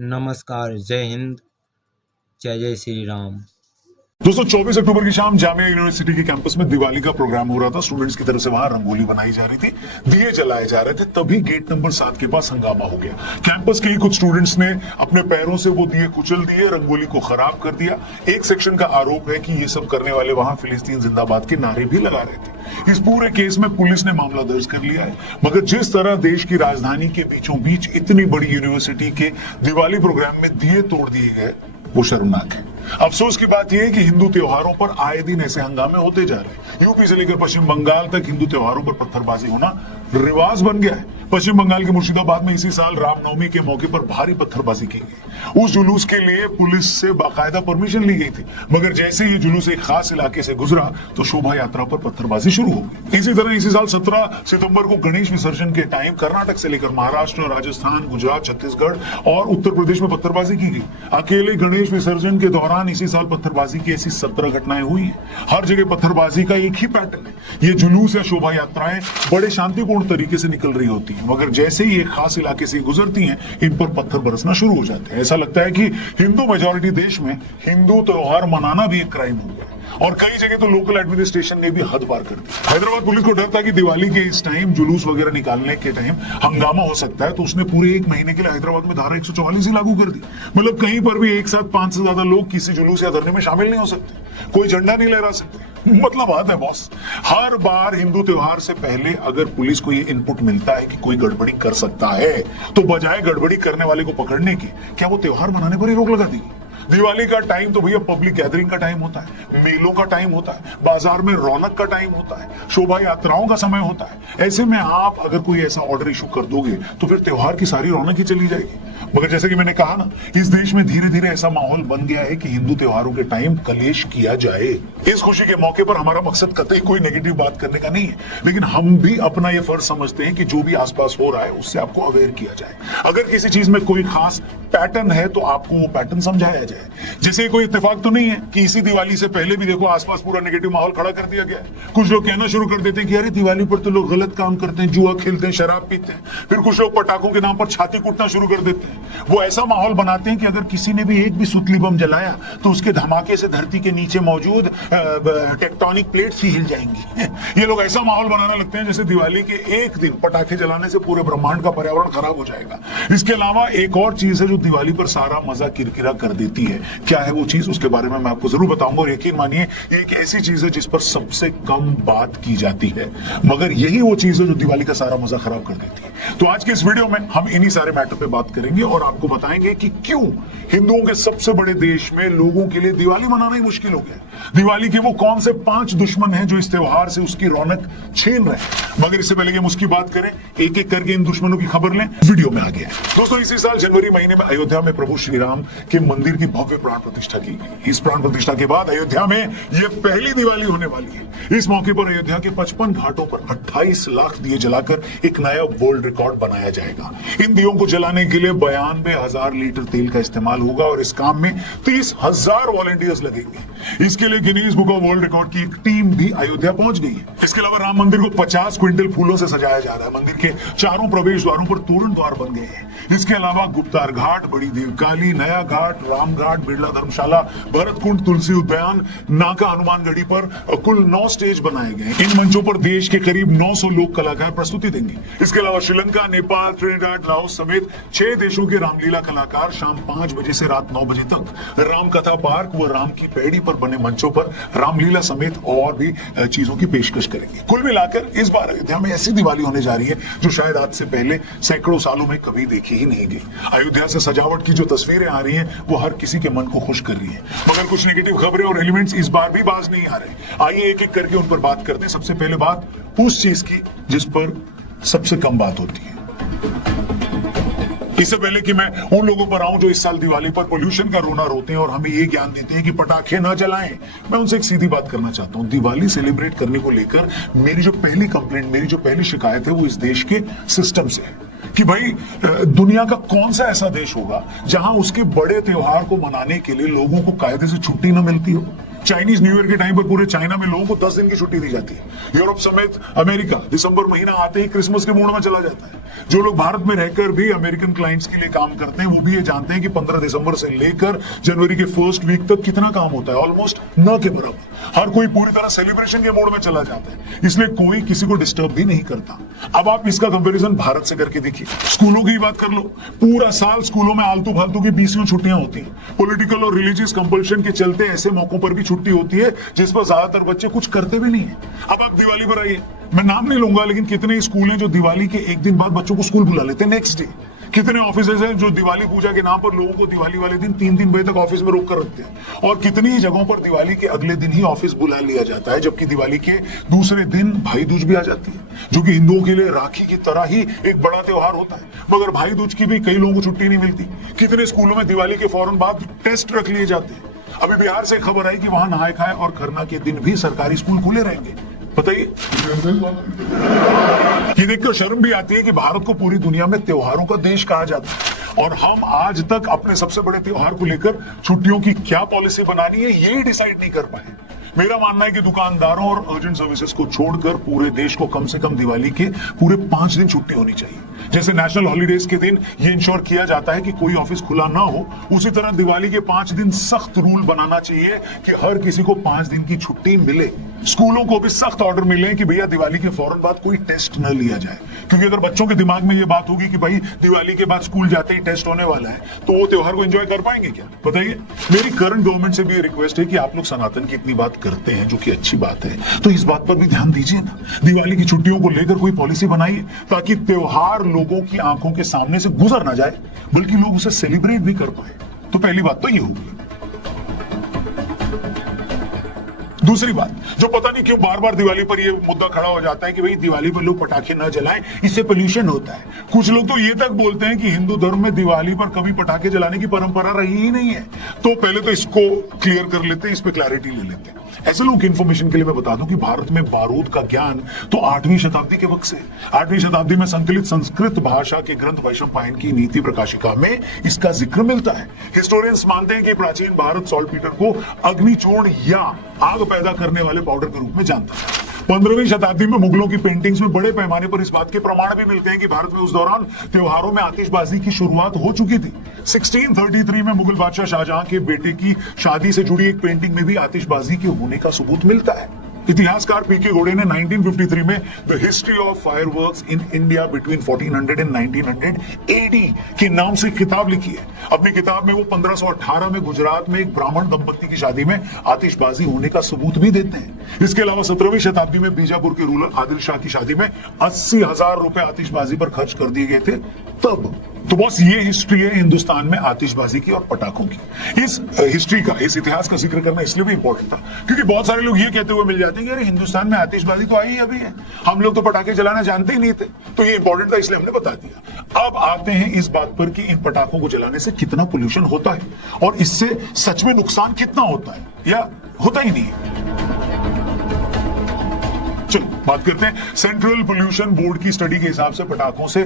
नमस्कार, जय हिंद, जय जय श्री राम। दोस्तों 24 अक्टूबर की शाम जामिया यूनिवर्सिटी के कैंपस में दिवाली का प्रोग्राम हो रहा था। स्टूडेंट्स की तरफ से वहां रंगोली बनाई जा रही थी, दिए जलाए जा रहे थे। तभी गेट नंबर 7 के पास हंगामा हो गया। कैंपस के ही कुछ स्टूडेंट्स ने अपने पैरों से वो दिए कुचल दिए, रंगोली को खराब कर दिया। एक सेक्शन का आरोप है कि ये सब करने वाले वहां फिलिस्तीन जिंदाबाद के नारे भी लगा रहे थे। इस पूरे केस में पुलिस ने मामला दर्ज कर लिया है। मगर जिस तरह देश की राजधानी के बीचों बीच इतनी बड़ी यूनिवर्सिटी के दिवाली प्रोग्राम में दिए तोड़ दिए गए, वो शर्मनाक है। अफसोस की बात यह है कि हिंदू त्योहारों पर आए दिन ऐसे हंगामे होते जा रहे हैं। यूपी से लेकर पश्चिम बंगाल तक हिंदू त्योहारों पर पत्थरबाजी होना रिवाज बन गया है। पश्चिम बंगाल के मुर्शिदाबाद में इसी साल रामनवमी के मौके पर भारी पत्थरबाजी की गई। उस जुलूस के लिए पुलिस से बाकायदा परमिशन ली गई थी, मगर जैसे ये जुलूस एक खास इलाके से गुजरा तो शोभा यात्रा पर पत्थरबाजी शुरू हो गई। इसी तरह इसी साल 17 सितंबर को गणेश विसर्जन के टाइम कर्नाटक से लेकर महाराष्ट्र, राजस्थान, गुजरात, छत्तीसगढ़ और उत्तर प्रदेश में पत्थरबाजी की गई। अकेले गणेश विसर्जन के दौरान इसी साल पत्थरबाजी की ऐसी 17 घटनाएं हुई हैं। हर जगह पत्थरबाजी का एक ही पैटर्न है। ये जुलूस या शोभा यात्राएं बड़े शांतिपूर्ण तरीके से निकल रही होती है, मगर जैसे ही एक खास इलाके से गुजरती हैं, इन पर पत्थर बरसना शुरू हो जाते हैं। ऐसा लगता है कि हिंदू मेजॉरिटी देश में हिंदू त्योहार मनाना भी एक क्राइम हो गया। और कई जगह तो लोकल एडमिनिस्ट्रेशन ने भी हद पार कर दी। हैदराबाद पुलिस को डर था कि दिवाली के इस टाइम जुलूस वगैरह निकालने के टाइम हंगामा हो सकता है, तो उसने पूरे एक महीने के लिए हैदराबाद में धारा 144 ही लागू कर दी। मतलब कहीं पर भी एक साथ 5 से ज्यादा लोग किसी जुलूस या धरने में शामिल नहीं हो सकते, कोई झंडा नहीं लहरा सकते। मतलब बात है बॉस, हर बार हिंदू त्योहार से पहले अगर पुलिस को ये इनपुट मिलता है कि कोई गड़बड़ी कर सकता है, तो बजाय गड़बड़ी करने वाले को पकड़ने की, क्या वो त्योहार मनाने पर ही रोक लगा देगी? दिवाली का टाइम तो भैया पब्लिक गैदरिंग का टाइम होता है, मेलों का टाइम होता है, बाजार में रौनक का टाइम होता है, शोभा यात्राओं का समय होता है। ऐसे में आप अगर कोई ऐसा ऑर्डर इशू कर दोगे तो फिर त्योहार की सारी रौनक ही चली जाएगी। मगर जैसे कि मैंने कहा ना, इस देश में धीरे धीरे ऐसा माहौल बन गया है कि हिंदू त्योहारों के टाइम कलेश किया जाए। इस खुशी के मौके पर हमारा मकसद कतई कोई नेगेटिव बात करने का नहीं है, लेकिन हम भी अपना ये फर्ज समझते हैं कि जो भी आसपास हो रहा है उससे आपको अवेयर किया जाए। अगर किसी चीज में कोई खास पैटर्न है तो आपको वो पैटर्न समझाया जाए। जैसे कोई इत्तेफाक तो नहीं है कि इसी दिवाली से पहले भी देखो आसपास पूरा नेगेटिव माहौल खड़ा कर दिया गया है। कुछ लोग कहना शुरू कर देते हैं कि अरे दिवाली पर तो लोग गलत काम करते हैं, जुआ खेलते हैं, शराब पीते हैं। फिर कुछ लोग पटाखों के नाम पर छाती कूटना शुरू कर देते हैं। वो ऐसा माहौल बनाते हैं कि अगर किसी ने भी एक भी सुतली बम जलाया तो उसके धमाके से धरती के नीचे मौजूद टेक्टोनिक प्लेट्स ही हिल जाएंगी। ये लोग ऐसा माहौल बनाने लगते हैं जैसे दिवाली के एक दिन पटाखे जलाने से पूरे ब्रह्मांड का पर्यावरण खराब हो जाएगा। इसके अलावा एक और चीज है जो दिवाली पर सारा मजा किरकिरा कर देती है। क्या है वो चीज, उसके बारे में मैं आपको जरूर बताऊंगा। और यकीन मानिए ये एक ऐसी चीज है जिस पर सबसे कम बात की जाती है, मगर यही वो चीज है जो दिवाली का सारा मजा खराब कर देती है। तो आज के इस वीडियो में हम इन्हीं सारे मैटर पे बात करेंगे और आपको बताएंगे कि क्यों हिंदुओं के सबसे बड़े देश में लोगों के लिए दिवाली मनाना ही मुश्किल हो गया। दिवाली के वो कौन से 5 दुश्मन हैं जो इस त्योहार से उसकी रौनक छीन रहे हैं। मगर इससे पहले कि हम उसकी बात करें, एक एक करके इन दुश्मनों की खबर लें। वीडियो में आ गया दोस्तों, इसी साल जनवरी महीने में अयोध्या में प्रभु श्री राम के मंदिर की भव्य प्राण प्रतिष्ठा की गई। इस प्राण प्रतिष्ठा के बाद अयोध्या में यह पहली दिवाली होने वाली है। इस मौके पर अयोध्या के 55 घाटों पर 28 लाख दिए जलाकर एक नया वर्ल्ड रिकॉर्ड बनाया जाएगा। इन दियों को जलाने के लिए 92,000 लीटर तेल का इस्तेमाल होगा और इस काम में 30,000 वॉलंटियर्स लगेंगे। इसके लिए Guinness book of world record की एक टीम भी अयोध्या पहुंच गई है। इसके अलावा राम मंदिर को 50 क्विंटल फूलों से सजाया जा रहा है। मंदिर के चारों प्रवेश द्वारों पर तोरण द्वार बन गए हैं। इसके अलावा गुप्तार घाट, बड़ी देवकाली, नया घाट, राम घाट, बिरला धर्मशाला, भरत कुंड, तुलसी उद्यान, नाका हनुमानगढ़ी पर कुल 9 स्टेज बनाए गए। इन मंचों पर देश के करीब 900 लोक कलाकार प्रस्तुति देंगे। इसके अलावा श्रीलंका, नेपाल, ट्रिनिडाड, लाओस समेत 6 देशों के रामलीला कलाकार शाम 5 बजे से रात 9 बजे तक राम कथा पार्क व राम की पैड़ी पर बने मंचों पर रामलीला समेत और भी चीजों की पेशकश करेंगे। कुल मिलाकर इस बार अयोध्या में ऐसी दिवाली होने जा रही है जो शायद आज से पहले सैकड़ों सालों में कभी देखी ही नहीं गई। अयोध्या से सजावट की जो तस्वीरें आ रही हैं वो हर किसी के मन को खुश कर रही है, मगर कुछ नेगेटिव खबरें और एलिमेंट्स इस बार भी बाज नहीं आ रहे। आइए एक एक करके उन पर बात करते हैं। सबसे पहले बात उस चीज की जिस पर सबसे कम बात होती है। इससे पहले कि मैं उन लोगों पर आऊं जो इस साल दिवाली पर पोल्यूशन का रोना रोते हैं और हमें ये ज्ञान देते हैं कि पटाखे ना जलाएं, मैं उनसे एक सीधी बात करना चाहता हूं। दिवाली सेलिब्रेट करने को लेकर मेरी जो पहली कंप्लेंट, मेरी जो पहली शिकायत है वो इस देश के सिस्टम से है कि भाई दुनिया का कौन सा ऐसा देश होगा जहां उसके बड़े त्योहार को मनाने के लिए लोगों को कायदे से छुट्टी न मिलती हो। चाइनीज न्यू ईयर के टाइम पर पूरे चाइना में लोगों को 10 दिन की छुट्टी दी जाती है। यूरोप समेत अमेरिका दिसंबर महीना आते ही क्रिसमस के मूड में चला जाता है। जो लोग भारत में रहकर भी अमेरिकन क्लाइंट्स के लिए काम करते हैं वो भी ये जानते हैं कि 15 दिसंबर से लेकर जनवरी के फर्स्ट वीक तक कितना काम होता है, ऑलमोस्ट न के बराबर। हर कोई पूरी तरह सेलिब्रेशन के मूड में चला जाता है, इसलिए कोई किसी को डिस्टर्ब भी नहीं करता। अब आप इसका कंपैरिजन भारत से करके देखिए। स्कूलों की बात कर लो, पूरा साल स्कूलों में आलतू फालतू की 20 छुट्टियां होती हैं। पॉलिटिकल और रिलीजियस कंपल्शन के चलते ऐसे मौकों पर भी छुट्टी होती है जिस पर ज्यादातर बच्चे कुछ करते भी नहीं है। अब आप दिवाली पर आइए, मैं नाम नहीं लूंगा, लेकिन कितने स्कूल हैं जो दिवाली के एक दिन बाद बच्चों को स्कूल बुला लेते हैं नेक्स्ट डे। कितने ऑफिसेज हैं जो दिवाली पूजा के नाम पर लोगों को दिवाली वाले दिन 3 बजे तक ऑफिस में रोक कर रखते हैं। और कितनी ही जगहों पर दिवाली के अगले दिन ही ऑफिस बुला लिया जाता है, जबकि दिवाली के दूसरे दिन भाई दूज भी आ जाती है, जो कि हिंदुओं के लिए राखी की तरह ही एक बड़ा त्योहार होता है। मगर भाई दूज की भी कई लोगों को छुट्टी नहीं मिलती। कितने स्कूलों में दिवाली के फौरन बाद टेस्ट रख लिए जाते हैं। अभी बिहार से खबर आई कि वहां नहाय खाए और खरना के दिन भी सरकारी स्कूल खुले रहेंगे। बताइए, ये देखकर शर्म भी आती है कि भारत को पूरी दुनिया में त्योहारों का देश कहा जाता है और हम आज तक अपने सबसे बड़े त्योहार को लेकर छुट्टियों की क्या पॉलिसी बनानी है ये डिसाइड नहीं कर पाए। मेरा मानना है कि दुकानदारों और अर्जेंट सर्विसेज को छोड़कर पूरे देश को कम से कम दिवाली के पूरे 5 दिन छुट्टी होनी चाहिए। जैसे नेशनल हॉलीडेज के दिन ये इंश्योर किया जाता है कि कोई ऑफिस खुला ना हो, उसी तरह दिवाली के 5 दिन सख्त रूल बनाना चाहिए कि हर किसी को 5 दिन की छुट्टी मिले। स्कूलों को भी सख्त ऑर्डर मिले कि भैया दिवाली के फौरन बाद कोई टेस्ट न लिया जाए, क्योंकि अगर बच्चों के दिमाग में ये बात होगी कि भाई दिवाली के बाद स्कूल जाते ही टेस्ट होने वाला है, तो वो त्योहार को एंजॉय कर पाएंगे क्या? बताइए। मेरी करंट गवर्नमेंट से भी ये रिक्वेस्ट है कि आप लोग सनातन की इतनी बात करते हैं, जो कि अच्छी बात है, तो इस बात पर भी ध्यान दीजिए ना। दिवाली की छुट्टियों को लेकर कोई पॉलिसी बनाइए ताकि त्योहार लोगों की आंखों के सामने से गुजर ना जाए, बल्कि लोग उसे सेलिब्रेट भी कर पाए। तो पहली बात तो ये होगी। दूसरी बात, जो पता नहीं क्यों बार बार दिवाली पर ये मुद्दा खड़ा हो जाता है कि भाई दिवाली पर लोग पटाखे न जलाएं, इससे पोल्यूशन होता है। कुछ लोग तो ये तक बोलते हैं कि हिंदू धर्म में दिवाली पर कभी पटाखे जलाने की परंपरा रही ही नहीं है। तो पहले तो इसको क्लियर कर लेते हैं, इस पे क्लैरिटी ले लेते हैं। ऐसे लोगों की इंफॉर्मेशन के लिए मैं बता दूं कि भारत में बारूद का ज्ञान तो 8वीं शताब्दी के वक्त से, 8वीं शताब्दी में संकलित संस्कृत भाषा के ग्रंथ वैशंपायन की नीति प्रकाशिका में इसका जिक्र मिलता है। हिस्टोरियंस मानते हैं कि प्राचीन भारत सॉल्टपीटर को अग्निचूर्ण या आग पैदा करने वाले पाउडर के रूप में जानता है। 15वीं शताब्दी में मुगलों की पेंटिंग्स में बड़े पैमाने पर इस बात के प्रमाण भी मिलते हैं कि भारत में उस दौरान त्योहारों में आतिशबाजी की शुरुआत हो चुकी थी। 1633 में मुगल बादशाह शाहजहां के बेटे की शादी से जुड़ी एक पेंटिंग में भी आतिशबाजी के होने का सबूत मिलता है। इतिहासकार पीके घोड़े ने 1953 में the history of fireworks in India between 1400 and 1900 AD के नाम से किताब लिखी है। अपनी किताब में वो 1518 में गुजरात में एक ब्राह्मण दंपत्ति की शादी में आतिशबाजी होने का सबूत भी देते हैं। इसके अलावा 17वीं शताब्दी में बीजापुर के रूलर आदिल शाह की शादी में 80,000 रुपए आतिशबाजी पर खर्च कर दिए गए थे तब। तो बस ये हिस्ट्री है हिंदुस्तान में आतिशबाजी की और पटाखों की। इस हिस्ट्री का, इस इतिहास का जिक्र करना इसलिए भी इंपॉर्टेंट था क्योंकि बहुत सारे लोग ये कहते हुए मिल जाते हैं कि अरे हिंदुस्तान में आतिशबाजी तो आई अभी है, हम लोग तो पटाखे जलाना जानते ही नहीं थे। तो ये इंपॉर्टेंट था, इसलिए हमने बता दिया। अब आते हैं इस बात पर कि इन पटाखों को जलाने से कितना पोल्यूशन होता है और इससे सच में नुकसान कितना होता है या होता ही नहीं है। चलो बात करते हैं। सेंट्रल पोल्यूशन बोर्ड की स्टडी के हिसाब से पटाखों से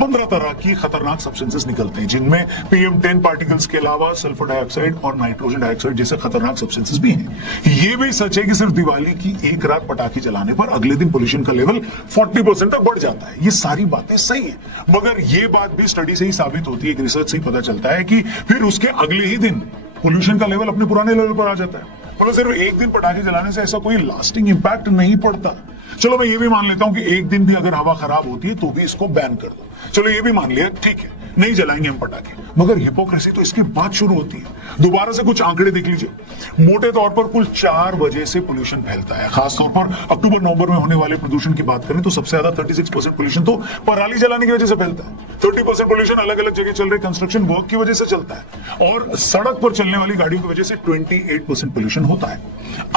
15 तरह की खतरनाक सब्सटेंसेस निकलते हैं, जिनमें PM10 पार्टिकल्स के अलावा सल्फर डाइऑक्साइड और नाइट्रोजन डाइऑक्साइड जैसे खतरनाक सब्सटेंसेस भी हैं। ये भी सच है कि सिर्फ दिवाली की एक रात पटाखे जलाने पर अगले दिन पोल्यूशन का लेवल 40% तक बढ़ जाता है। ये सारी बातें सही है, मगर ये बात भी स्टडी से ही साबित होती है, रिसर्च से ही पता चलता है कि फिर उसके अगले ही दिन पोल्यूशन का लेवल अपने पुराने लेवल पर आ जाता है। मतलब सिर्फ एक दिन पटाखे जलाने से ऐसा कोई लास्टिंग इंपैक्ट नहीं पड़ता। चलो मैं ये भी मान लेता हूं कि एक दिन भी अगर हवा खराब होती है तो भी इसको बैन कर दो, चलो ये भी मान लिया, ठीक है, नहीं जलाएंगे हम पटाखे। मगर हिपोक्रेसी तो इसके बाद शुरू होती है। दोबारा से कुछ आंकड़े देख लीजिए। मोटे तौर पर कुल 4 वजह से पोल्यूशन फैलता है। खासतौर पर अक्टूबर नवंबर में होने वाले प्रदूषण की बात करें तो सबसे ज्यादा 36% पोल्यूशन तो पराली जलाने की वजह से फैलता है। 30% पोल्यूशन अलग अलग जगह चल रहे कंस्ट्रक्शन वर्क की वजह से चलता है और सड़क पर चलने वाली गाड़ियों की वजह से 28% पोल्यूशन होता है।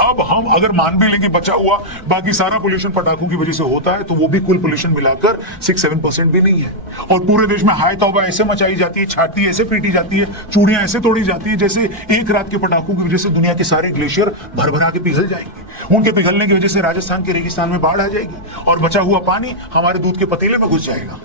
अब हम अगर मान भी लेंगे बचा हुआ बाकी सारा पोल्यूशन पटाखों की वजह से होता है, तो वो भी कुल पोल्यूशन मिलाकर 6-7% भी नहीं है। और पूरे देश में हाय तौबा ऐसे मचाई जाती है, छाती ऐसे पीटी जाती है, चूड़ियां ऐसे तोड़ी जाती है जैसे एक रात के पटाखों की वजह से दुनिया के सारे ग्लेशियर भरभरा के पिघल जाएंगे। उनके पिघलने की वजह से राजस्थान के रेगिस्तान में बाढ़ आ जाएगी और बचा हुआ पानी हमारे दूध के पतीले में घुस जाएगा।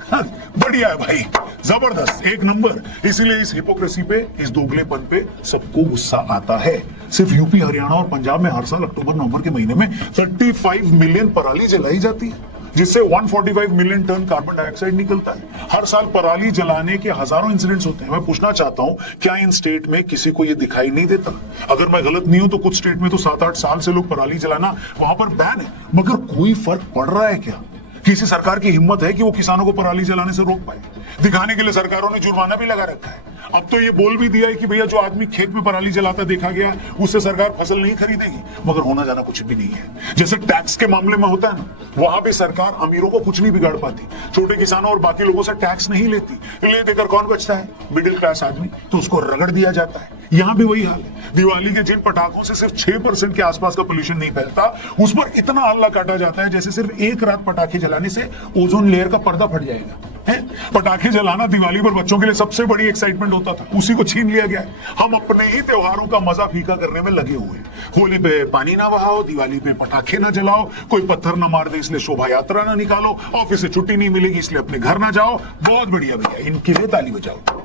बढ़िया है भाई, जबरदस्त, एक नंबर। इसीलिए इस हिपोक्रेसी पे, इस दोगलेपन पे सबको गुस्सा आता है। सिर्फ यूपी, हरियाणा और पंजाब में हर साल अक्टूबर नवंबर के महीने में 35 मिलियन पराली जलाई जाती है, जिससे 145 मिलियन टन कार्बन डाइऑक्साइड निकलता है। हर साल पराली जलाने के हजारों इंसिडेंट्स होते हैं। मैं पूछना चाहता हूं, क्या इन स्टेट में किसी को ये दिखाई नहीं देता? अगर मैं गलत नहीं हूं तो कुछ स्टेट में तो 7-8 साल से लोग पराली जलाना वहां पर बैन है, मगर कोई फर्क पड़ रहा है क्या? किसी सरकार की हिम्मत है कि वो किसानों को पराली जलाने से रोक पाए? दिखाने के लिए सरकारों ने जुर्माना भी लगा रखा है। अब तो ये बोल भी दिया है कि भैया जो आदमी खेत में पराली जलाता देखा गया उससे सरकार फसल नहीं खरीदेगी, मगर होना जाना कुछ भी नहीं है। जैसे टैक्स के मामले में होता है ना, वहां भी सरकार अमीरों को कुछ नहीं बिगाड़ पाती, छोटे किसानों और बाकी लोगों से टैक्स नहीं लेती। ले देकर कौन बचता है? मिडिल क्लास आदमी, तो उसको रगड़ दिया जाता है। यहां भी वही हाल है। दिवाली के जिन पटाखों से सिर्फ 6% के आसपास का पोल्यूशन नहीं फैलता, उस पर इतना हल्ला काटा जाता है जैसे सिर्फ एक रात पटाखे जलाने से ओजोन लेयर का पर्दा फट जाएगा। पटाखे जलाना दिवाली पर बच्चों के लिए सबसे बड़ी एक्साइटमेंट होता था, उसी को छीन लिया गया है। हम अपने ही त्योहारों का मजा फीका करने में लगे हुए हैं। होली पे पानी ना बहाओ, दिवाली पे पटाखे ना जलाओ, कोई पत्थर ना मार दे इसलिए शोभा यात्रा ना निकालो, ऑफिस से छुट्टी नहीं मिलेगी इसलिए अपने घर ना जाओ। बहुत बढ़िया भैया, इनके लिए ताली बजाओ।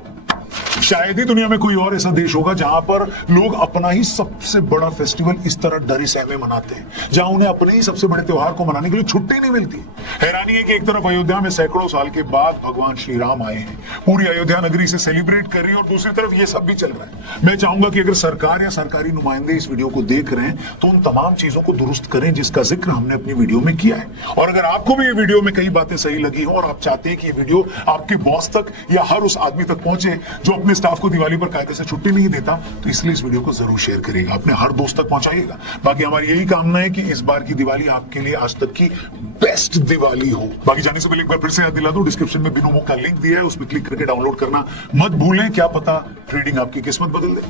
शायद ही दुनिया में कोई और ऐसा देश होगा जहां पर लोग अपना ही सबसे बड़ा फेस्टिवल इस तरह डरे सहमे मनाते हैं, जहां उन्हें अपने ही सबसे बड़े त्योहार को मनाने के लिए छुट्टी नहीं मिलती। हैरानी है कि एक तरफ अयोध्या में सैकड़ों साल के बाद भगवान श्री राम आए हैं, पूरी अयोध्या नगरी से सेलिब्रेट कर रही है, और दूसरी तरफ ये सब भी चल रहा है। मैं चाहूंगा कि अगर सरकार या सरकारी नुमाइंदे इस वीडियो को देख रहे हैं तो उन तमाम चीजों को दुरुस्त करें जिसका जिक्र हमने अपनी वीडियो में किया है। और अगर आपको भी ये वीडियो में कई बातें सही लगी हो और आप चाहते हैं कि ये वीडियो आपके बॉस तक या हर उस आदमी तक पहुंचे जो अपने स्टाफ को दिवाली पर कायदे से छुट्टी नहीं देता, तो इसलिए इस वीडियो को जरूर शेयर करिएगा, अपने हर दोस्त तक पहुंचाइएगा। बाकी हमारी यही कामना है कि इस बार की दिवाली आपके लिए आज तक की बेस्ट दिवाली हो। बाकी जाने से पहले एक बार फिर से याद दिला दूं, डिस्क्रिप्शन में बिनोमो का लिंक दिया है, उसमें क्लिक करके डाउनलोड करना मत भूलें। क्या पता ट्रेडिंग आपकी किस्मत बदल दे।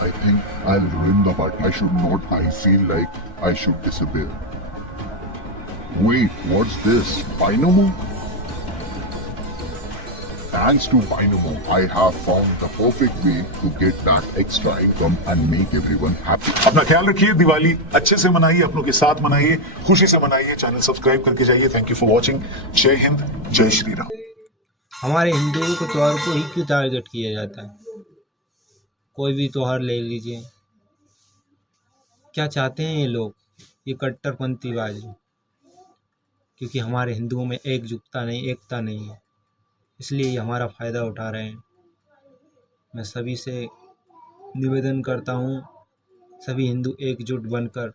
I think I'll ruin the part. I should not. I feel like I should disappear. Wait, what's this? Binomo? Thanks to Binomo, I have found the perfect way to get that extra income and make everyone happy. अपना ख्याल रखिए, दिवाली अच्छे से मनाइए, अपनों के साथ मनाइए, खुशी से मनाइए। चैनल सब्सक्राइब करके जाइए। Thank you for watching. जय हिंद, जय श्री राम। हमारे हिंदुओं के त्योहार को ही क्यों टारगेट किया जाता है? कोई भी त्योहार ले लीजिए, क्या चाहते हैं ये लोग? ये कट्टरपंथीबाजी, क्योंकि हमारे हिंदुओं में एकजुटता नहीं, एकता नहीं है, इसलिए ये हमारा फ़ायदा उठा रहे हैं। मैं सभी से निवेदन करता हूँ, सभी हिंदू एकजुट बनकर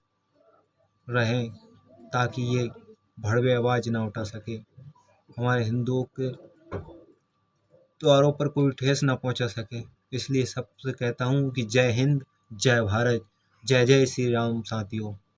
रहें ताकि ये भड़वे आवाज़ ना उठा सके, हमारे हिंदुओं के त्योहारों पर कोई ठेस ना पहुँचा सके। इसलिए सबसे कहता हूँ कि जय हिंद, जय भारत, जय जय श्री राम साथियों।